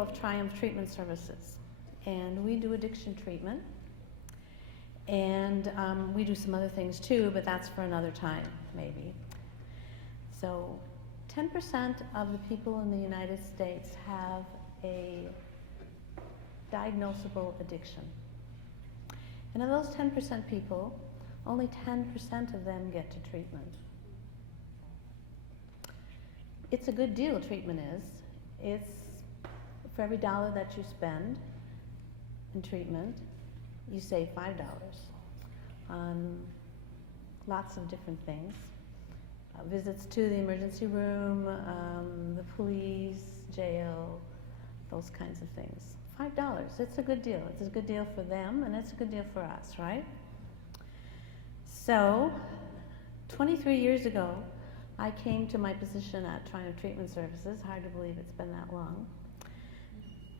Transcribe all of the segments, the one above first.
CEO of Triumph Treatment Services, and we do addiction treatment. And we do some other things too, but that's for another time, maybe. So 10% of the people in the United States have a diagnosable addiction. And of those 10% people, only 10% of them get to treatment. It's a good deal, treatment is. It's for every $1 that you spend in treatment, you save $5 on lots of different things. Visits to the emergency room, the police, jail, those kinds of things. $5, it's a good deal. It's a good deal for them, and it's a good deal for us, right? So, 23 years ago, I came to my position at Triumph Treatment Services. Hard to believe it's been that long,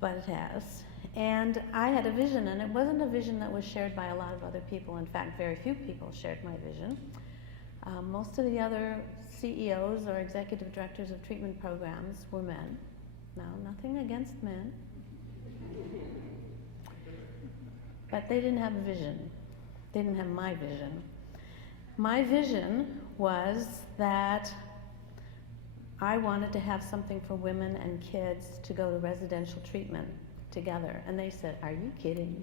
but it has. And I had a vision, and it wasn't a vision that was shared by a lot of other people. In fact, very few people shared my vision. Most of the other CEOs or executive directors of treatment programs were men. Now, nothing against men, but they didn't have a vision. They didn't have my vision. My vision was that I wanted to have something for women and kids to go to residential treatment together. And they said, "Are you kidding?"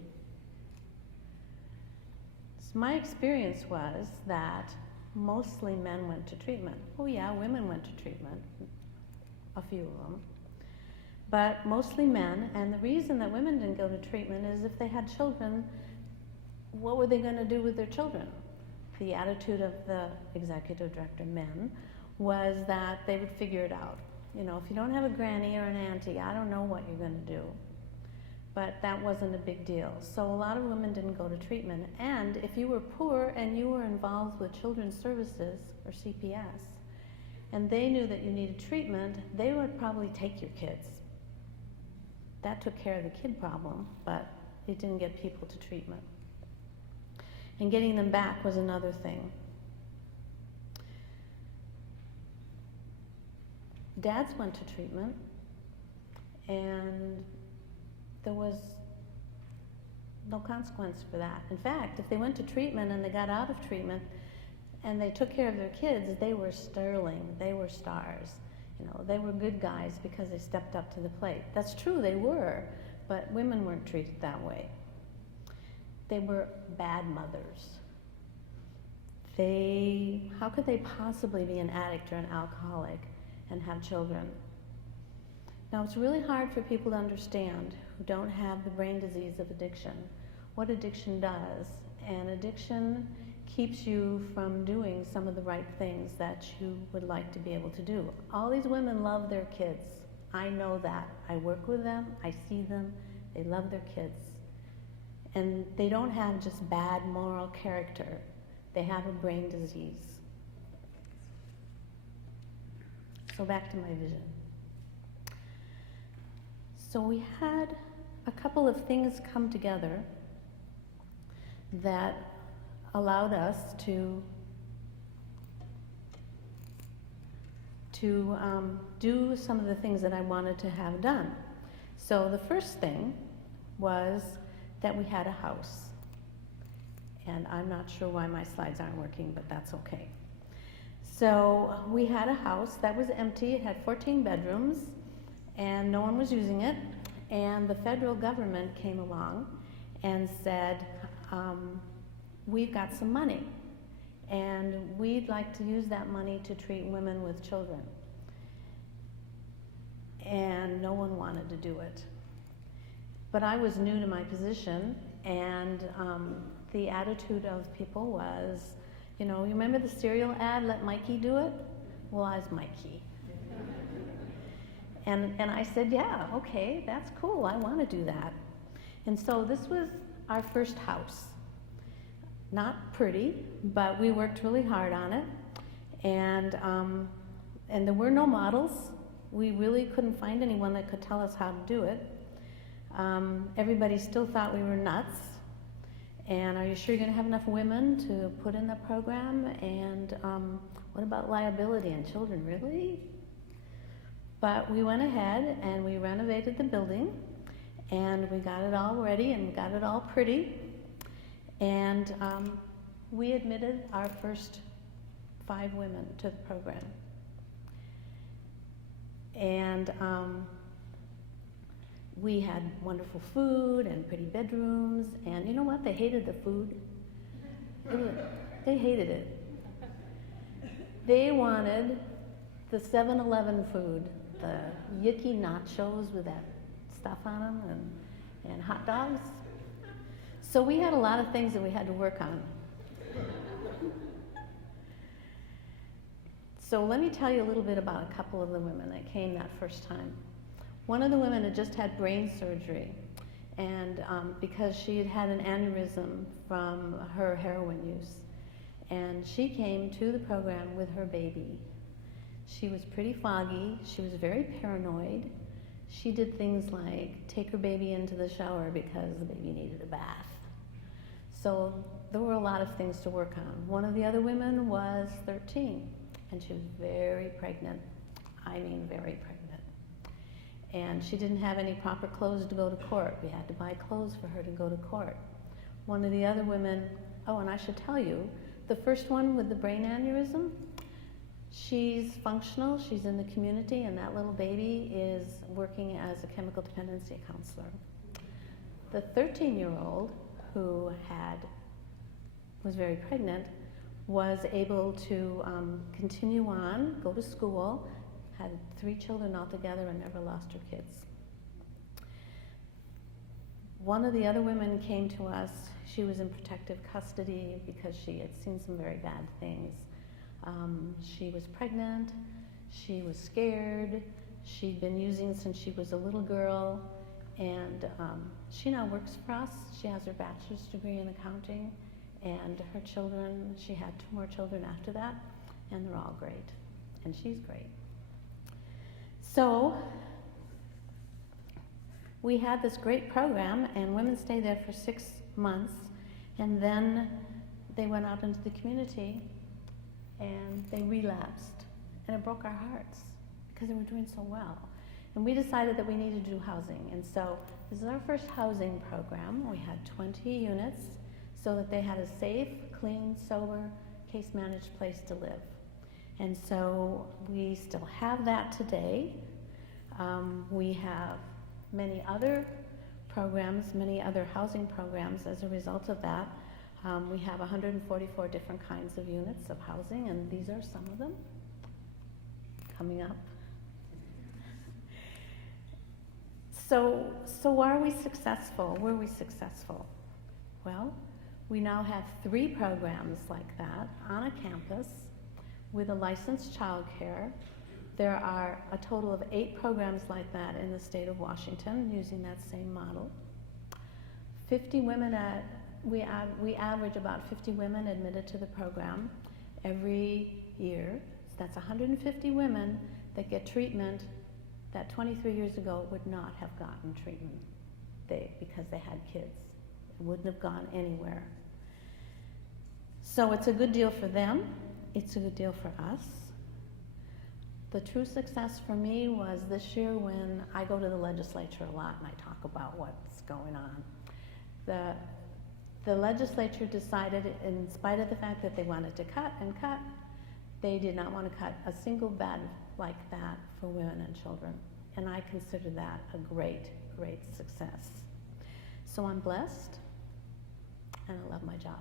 So my experience was that mostly men went to treatment. Oh yeah, women went to treatment, a few of them, but mostly men. And the reason that women didn't go to treatment is if they had children, what were they going to do with their children? The attitude of the executive director men was that they would figure it out. You know, if you don't have a granny or an auntie, I don't know what you're going to do. But that wasn't a big deal. So a lot of women didn't go to treatment. And if you were poor and you were involved with children's services or CPS, and they knew that you needed treatment, they would probably take your kids. That took care of the kid problem, but it didn't get people to treatment. And getting them back was another thing. Dads went to treatment, and there was no consequence for that. In fact, if they went to treatment and they got out of treatment and they took care of their kids, they were sterling, they were stars. You know, they were good guys because they stepped up to the plate. That's true, they were, but women weren't treated that way. They were bad mothers. How could they possibly be an addict or an alcoholic and have children? Now, it's really hard for people to understand who don't have the brain disease of addiction, what addiction does. And addiction keeps you from doing some of the right things that you would like to be able to do. All these women love their kids. I know that. I work with them, I see them, they love their kids. And they don't have just bad moral character. They have a brain disease. So back to my vision. So we had a couple of things come together that allowed us to do some of the things that I wanted to have done. So the first thing was that we had a house. And I'm not sure why my slides aren't working, but that's okay. So we had a house that was empty. It had 14 bedrooms, and no one was using it. And the federal government came along and said, we've got some money, and we'd like to use that money to treat women with children. And no one wanted to do it. But I was new to my position, and the attitude of people was, you know, you remember the cereal ad, "Let Mikey do it"? Well, I was Mikey. And I said, yeah, okay, that's cool, I want to do that. And so this was our first house. Not pretty, but we worked really hard on it. And there were no models. We really couldn't find anyone that could tell us how to do it. Everybody still thought we were nuts. And are you sure you're going to have enough women to put in the program? And what about liability and children? Really? But we went ahead and we renovated the building, and we got it all ready and got it all pretty. And we admitted our first 5 women to the program. And we had wonderful food and pretty bedrooms, and you know what? They hated the food. They hated it. They wanted the 7-Eleven food, the yucky nachos with that stuff on them, and hot dogs. So we had a lot of things that we had to work on. So let me tell you a little bit about a couple of the women that came that first time. One of the women had just had brain surgery, and because she had had an aneurysm from her heroin use. And she came to the program with her baby. She was pretty foggy. She was very paranoid. She did things like take her baby into the shower because the baby needed a bath. So there were a lot of things to work on. One of the other women was 13, and she was very pregnant. I mean, very pregnant. And she didn't have any proper clothes to go to court. We had to buy clothes for her to go to court. One of the other women, oh, and I should tell you, the first one with the brain aneurysm, she's functional, she's in the community, and that little baby is working as a chemical dependency counselor. The 13-year-old who was very pregnant was able to continue on, go to school, had 3 children altogether and never lost her kids. One of the other women came to us. She was in protective custody because she had seen some very bad things. She was pregnant, she was scared, she'd been using since she was a little girl, and she now works for us. She has her bachelor's degree in accounting, and her children, she had 2 more children after that, and they're all great, and she's great. So we had this great program, and women stayed there for 6 months, and then they went out into the community and they relapsed, and it broke our hearts because they were doing so well. And we decided that we needed to do housing, and so this is our first housing program. We had 20 units so that they had a safe, clean, sober, case-managed place to live. And so we still have that today. We have many other programs, many other housing programs as a result of that. We have 144 different kinds of units of housing, and these are some of them coming up. So are we successful? Were we successful? Well, we now have 3 programs like that on a campus with a licensed childcare. There are a total of 8 programs like that in the state of Washington using that same model. 50 women we average about 50 women admitted to the program every year. So that's 150 women that get treatment that 23 years ago would not have gotten treatment because they had kids. It wouldn't have gone anywhere. So it's a good deal for them. It's a good deal for us. The true success for me was this year when I go to the legislature a lot and I talk about what's going on. The legislature decided, in spite of the fact that they wanted to cut and cut, they did not want to cut a single bed like that for women and children. And I consider that a great, great success. So I'm blessed, and I love my job.